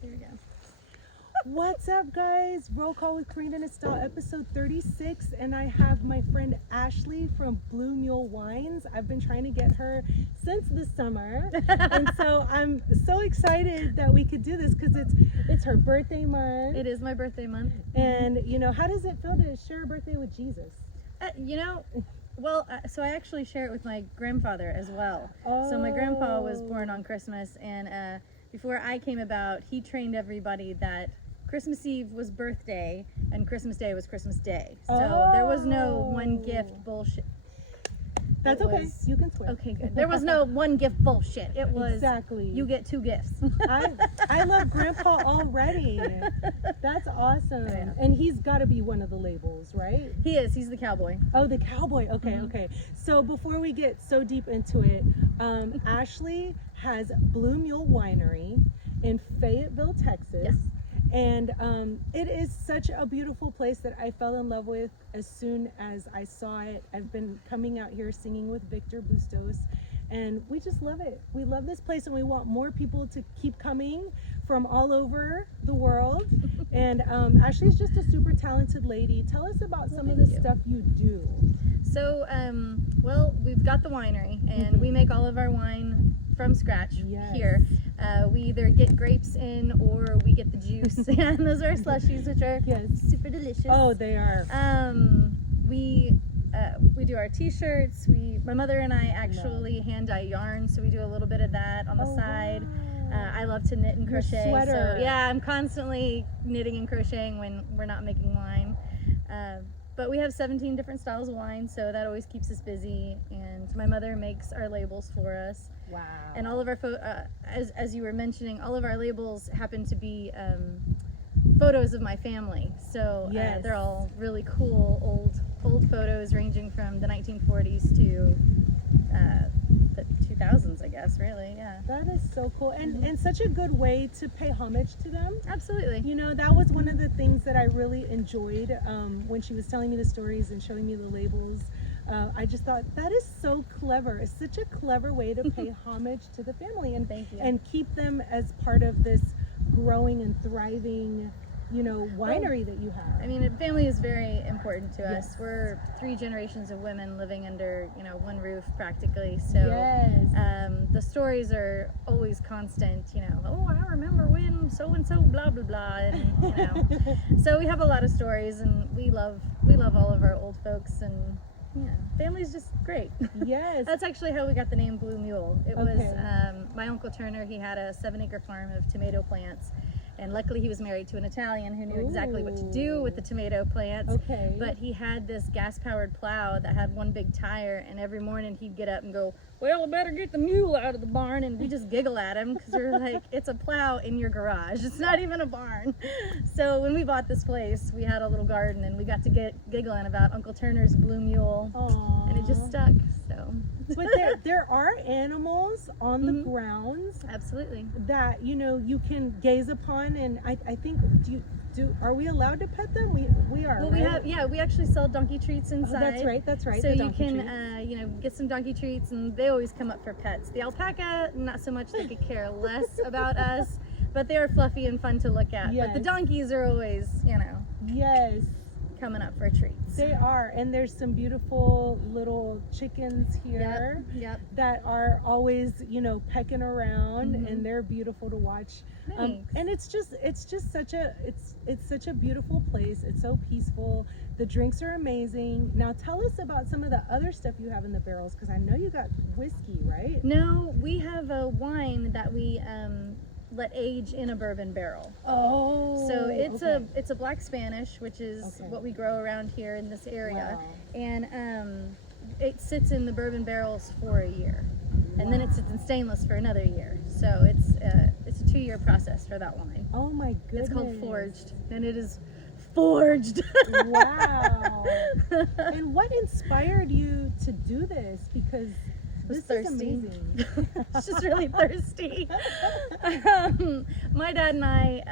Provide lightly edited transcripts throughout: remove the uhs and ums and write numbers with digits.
There we go. What's up, guys? Roll Call with Karina and Estelle, episode 36, and I have my friend Ashley from Blue Mule Wines. I've been trying to get her since the summer, and so I'm so excited that we could do this because it's her birthday month. It is my birthday month. And you know, how does it feel to share a birthday with Jesus? So I actually share it with my grandfather as well. Oh. So my grandpa was born on Christmas, and before I came about, he trained everybody that Christmas Eve was birthday and Christmas Day was Christmas Day. So there was no one gift bullshit. That's okay. You can swear. Okay, good. There was no one gift bullshit. It was exactly. You get two gifts. I love Grandpa already. That's awesome. Oh, yeah. And he's got to be one of the labels, right? He is. He's the cowboy. Oh, the cowboy. Okay, Mm-hmm. okay. So before we get so deep into it, Ashley has Blue Mule Winery in Fayetteville, Texas. Yes. And it is such a beautiful place that I fell in love with as soon as I saw it. I've been coming out here singing with Victor Bustoz, and we just love it. We love this place, and we want more people to keep coming from all over the world. And Ashley's just a super talented lady. Tell us about some of the stuff you do. So, we've got the winery, and we make all of our wine from scratch here. We either get grapes in or we get the juice, and those are slushies, which are super delicious. Oh, they are. We do our t-shirts. My mother and I actually hand dye yarn, so we do a little bit of that on the side. Wow. I love to knit and crochet. Sweater. So yeah, I'm constantly knitting and crocheting when we're not making wine. But we have 17 different styles of wine, so that always keeps us busy. And my mother makes our labels for us. Wow. And all of our as you were mentioning, all of our labels happen to be photos of my family. So they're all really cool old photos, ranging from the 1940s to the 2000s, I guess. Really, yeah. That is so cool, and such a good way to pay homage to them. Absolutely. You know, that was one of the things that I really enjoyed when she was telling me the stories and showing me the labels. I just thought that is so clever. It's such a clever way to pay homage to the family and Thank you. and keep them as part of this growing and thriving, you know, winery that you have. I mean, family is very important to us. We're 3 generations of women living under, one roof practically. So the stories are always constant, oh, I remember when so-and-so blah, blah, blah. And, so we have a lot of stories, and we love all of our old folks, and family's just great. Yes. That's actually how we got the name Blue Mule. It was my Uncle Turner. He had a 7-acre farm of tomato plants. And luckily he was married to an Italian who knew exactly what to do with the tomato plants. Okay. But he had this gas-powered plow that had one big tire, and every morning he'd get up and go, well, I better get the mule out of the barn. And we just giggle at him because we're like, it's a plow in your garage. It's not even a barn. So when we bought this place, we had a little garden, and we got to get giggling about Uncle Turner's Blue Mule. Aww. And it just stuck, so. But there are animals on the grounds. Absolutely. That, you can gaze upon, and I think, are we allowed to pet them? We are. Well, right? we actually sell donkey treats inside. Oh, that's right. So you can, get some donkey treats, and they always come up for pets. The alpaca, not so much. They could care less about us, but they are fluffy and fun to look at. Yes. But the donkeys are always, Yes. coming up for treats. They are, and there's some beautiful little chickens here that are always, pecking around, and they're beautiful to watch. And it's just such a beautiful place. It's so peaceful. The drinks are amazing. Now tell us about some of the other stuff you have in the barrels, because I know you got whiskey, right? No, we have a wine that we let age in a bourbon barrel. Oh. So it's a black Spanish, which is what we grow around here in this area. Wow. And it sits in the bourbon barrels for a year. And then it sits in stainless for another year. So it's a 2-year process for that wine. Oh my goodness. It's called forged, and it is forged. Wow. And what inspired you to do this? Because this is amazing. It's just really thirsty. My dad and I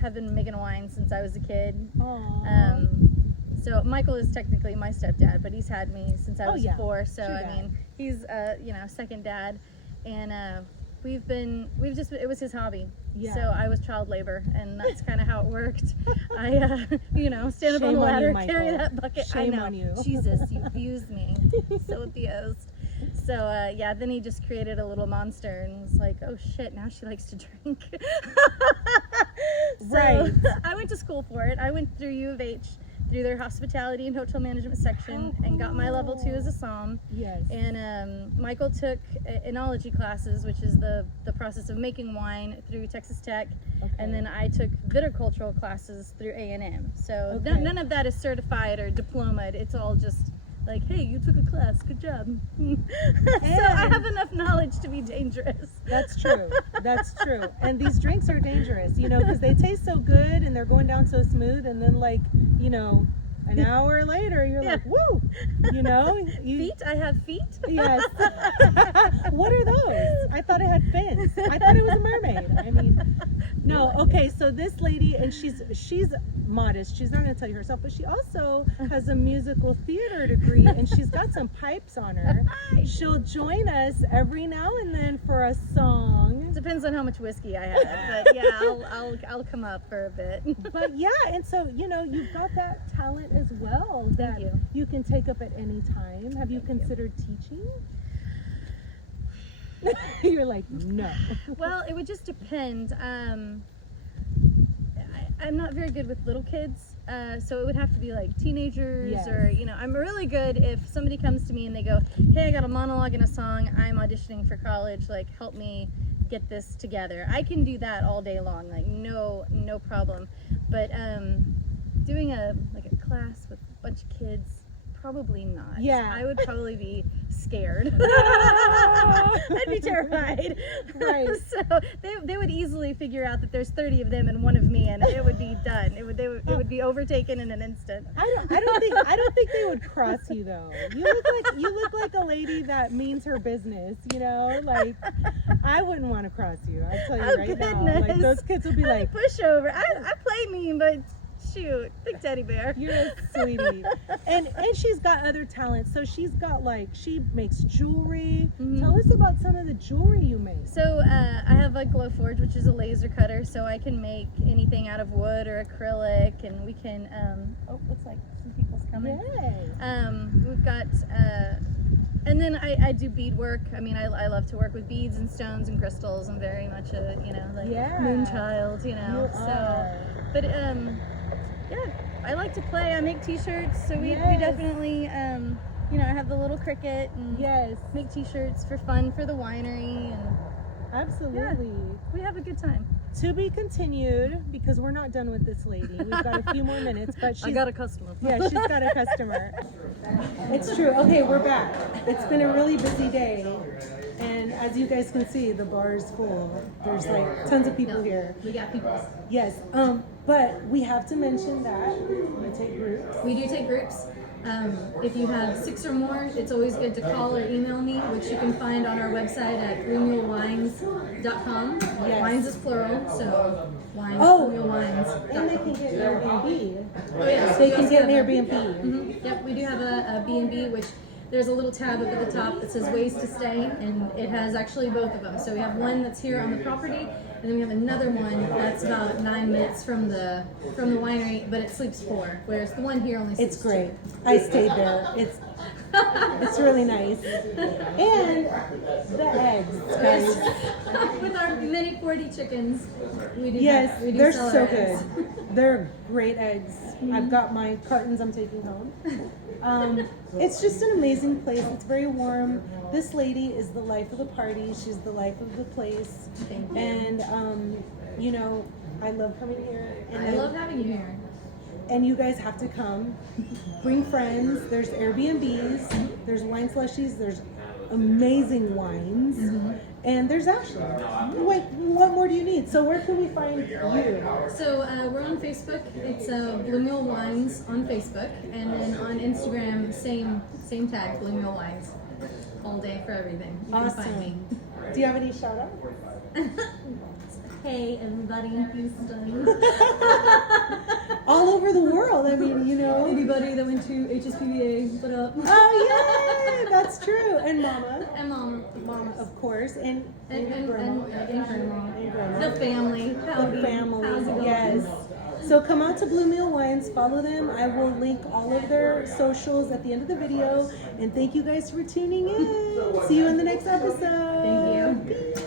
have been making wine since I was a kid. So Michael is technically my stepdad, but he's had me since I was 4. So I mean, he's second dad, and it was his hobby. Yeah. So I was child labor, and that's kind of how it worked. I, stand up Shame on the on you, ladder, Michael. carry that bucket. Shame I know. on you. Jesus, you abused me. So abused. So then he just created a little monster and was like, oh shit, now she likes to drink. So Right. I went to school for it. I went through U of H, through their hospitality and hotel management section, and got my level 2 as a somm. Yes. And Michael took enology classes, which is the process of making wine, through Texas Tech. Okay. And then I took viticultural classes through A&M. So Okay. none of that is certified or diplomaed. It's all just like, hey, you took a class, good job. So I have enough knowledge to be dangerous. That's true. That's true. And these drinks are dangerous, because they taste so good and they're going down so smooth, and then an hour later you're like, woo, Feet? I have feet? Yes. What are those? I thought it had fins. I thought it was a mermaid. I mean, no. Okay, so this lady, and she's modest. She's not going to tell you herself, but she also has a musical theater degree, and she's got some pipes on her. She'll join us every now and then for a song. Depends on how much whiskey I had, but yeah, I'll come up for a bit. But yeah, and so you've got that talent as well that you can take up at any time. Have you considered teaching? You're like, no. Well, it would just depend. I'm not very good with little kids, so it would have to be like teenagers. Yes. Or I'm really good if somebody comes to me and they go, hey, I got a monologue and a song, I'm auditioning for college, like help me get this together. I can do that all day long, like no problem. But doing a class with a bunch of kids, probably not. Yeah. I would probably be scared. I'd be terrified. Right. So they would easily figure out that there's 30 of them and one of me, and it would be done. It would be overtaken in an instant. I don't think they would cross you though. You look like a lady that means her business, like I wouldn't want to cross you. I'll tell you right now. Like those kids would be like pushover. I play mean, but shoot, big teddy bear. You're a sweetie. And she's got other talents. So she's got she makes jewelry. Mm-hmm. Tell us about some of the jewelry you make. So I have a Glowforge, which is a laser cutter, so I can make anything out of wood or acrylic, and we can looks like some people's coming. Yay. We've got and then I do bead work. I mean, I love to work with beads and stones and crystals. I'm very much a moon child, You are. But I like to play. I make t-shirts, so we definitely I have the little cricket and make t-shirts for fun for the winery, and absolutely. We have a good time. To be continued, because we're not done with this lady. We've got a few more minutes, but I got a customer. Yeah, she's got a customer. It's true. Okay, we're back. It's been a really busy day, and as you guys can see, the bar is full. There's tons of people here. We got people. Yes, but we have to mention that we take groups. We do take groups. If you have 6 or more, it's always good to call or email me, which you can find on our website at bluemulewines.com. Yes. Wines is plural, so wines, Oh, Blue Mule Wines. and they can get an Airbnb. Oh yes, They can get an Airbnb. Mm-hmm. Yep, we do have a B&B, which there's a little tab up at the top that says ways to stay, and it has actually both of them. So we have one that's here on the property, and then we have another one that's about 9 minutes from the winery, but it sleeps 4, whereas the one here only sleeps It's great. 2. I stayed there. It's really nice. And the eggs, guys. With our mini 40 chickens, we do Yes, that. We do they're sell so our good. eggs. They're great eggs. I've got my cartons I'm taking home. It's just an amazing place. It's very warm. This lady is the life of the party. She's the life of the place. Thank you. And I love coming here. And I love having you here. And you guys have to come. Bring friends. There's Airbnbs. There's wine slushies. There's amazing wines. And there's Ashley. Wait, what more do you need? So where can we find you? So we're on Facebook. It's Blue Mule Wines on Facebook, and then on Instagram, same tag, Blue Mule Wines. All day for everything. You can find me. Do you have any shout outs? Hey, everybody in Houston. all over the world. I mean, you know. Anybody that went to HSPBA, put up. Oh yeah, that's true. And Mama. And Mama, of course. And Grandma. And Grandma. The family. The family. Yes. So come out to Blue Mule Wines, follow them. I will link all of their socials at the end of the video. And thank you guys for tuning in. See you in the next episode. Thank you.